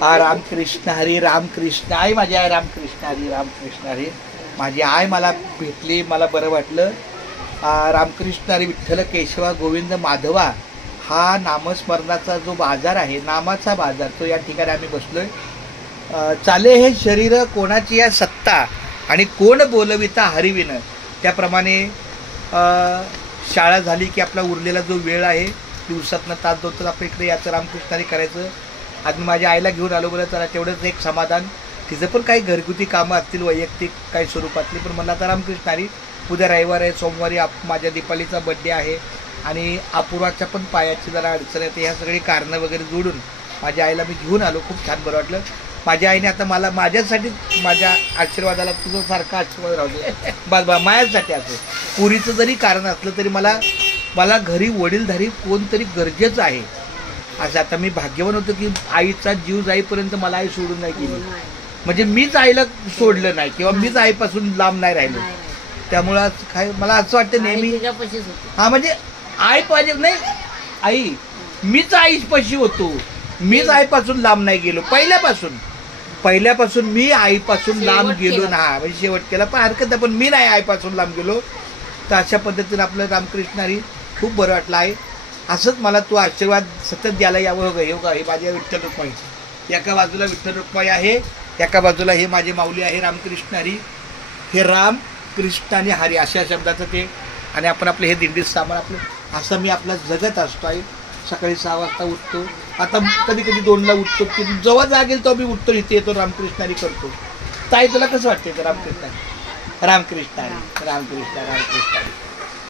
रामकृष्ण हरी रामकृष्ण आई माझी आई रामकृष्ण हरी रामकृष्ण हरी माझी आई मला भेटली, मला बरं वाटलं. रामकृष्ण हरी विठ्ठल केशवा गोविंद माधवा हा नामस्मरणाचा जो बाजार आहे, नामाचा बाजार, तो या ठिकाणी आम्ही बसलोय. चाले हे शरीर कोणाची या सत्ता आणि कोण बोलविता हरिविन. त्याप्रमाणे शाळा झाली की आपला उरलेला जो वेळ आहे दिवसातनं तास 2 तास आपल्या इकडे याचं रामकृष्ण हरी करायचं. आज मी माझ्या आईला घेऊन आलो, बरं चला तेवढंच एक समाधान. तिचं पण काही घरगुती कामं असतील वैयक्तिक काही स्वरूपातली, पण मला आता रामकृष्ण हरी. उद्या रविवार आहे, सोमवारी माझ्या दीपालीचा बड्डे आहे आणि अपूर्वाच्या पण पायाची जरा अडचण येते. ह्या सगळी कारणं वगैरे जोडून माझ्या आईला मी घेऊन आलो. खूप छान बरं वाटलं. माझ्या आईने आता मला माझ्यासाठी माझ्या आशीर्वादाला तुझं सारखा आशीर्वाद राहू दे माझ्यासाठी. असं पुरीचं जरी कारण असलं तरी मला घरी वडीलधारी कोणतरी गरजेचं आहे. असं आता मी भाग्यवान होतो की आईचा जीव जाईपर्यंत मला आई सोडून नाही गेली. म्हणजे मीच आईला सोडलं नाही किंवा मीच आईपासून लांब नाही राहिलो. त्यामुळं काय मला असं वाटतं नेहमी हा म्हणजे आई पाहिजे नाही. आई मीच आईपाशी होतो, मीच आईपासून लांब नाही गेलो. पहिल्यापासून मी आईपासून लांब गेलो ना, म्हणजे शेवट केला. पण हरकत नाही, पण मी नाही आईपासून लांब गेलो. तर अशा पद्धतीने आपलं रामकृष्ण हरी खूप बरं वाटलं आहे. असंच मला तू आशीर्वाद सतत द्यायला यावं. हे माझ्या विठ्ठल रुक्माई, एका बाजूला विठ्ठल रुक्माई आहे, एका बाजूला हे माझे माऊली आहे रामकृष्ण हरी. हे राम कृष्ण आणि हरी अशा शब्दाचं ते. आणि आपण आपलं हे दिंडीत सामान आपलं असं मी आपला जगत असतो आहे. सकाळी 6 वाजता उठतो, आता कधी कधी 2ला उठतो, की जेव्हा जागेल तो मी उठतो, इथे येतो, रामकृष्ण हरी करतो. ताई तुला कसं वाटते रामकृष्ण हरी? रामकृष्ण हरी रामकृष्ण रामकृष्ण हरी.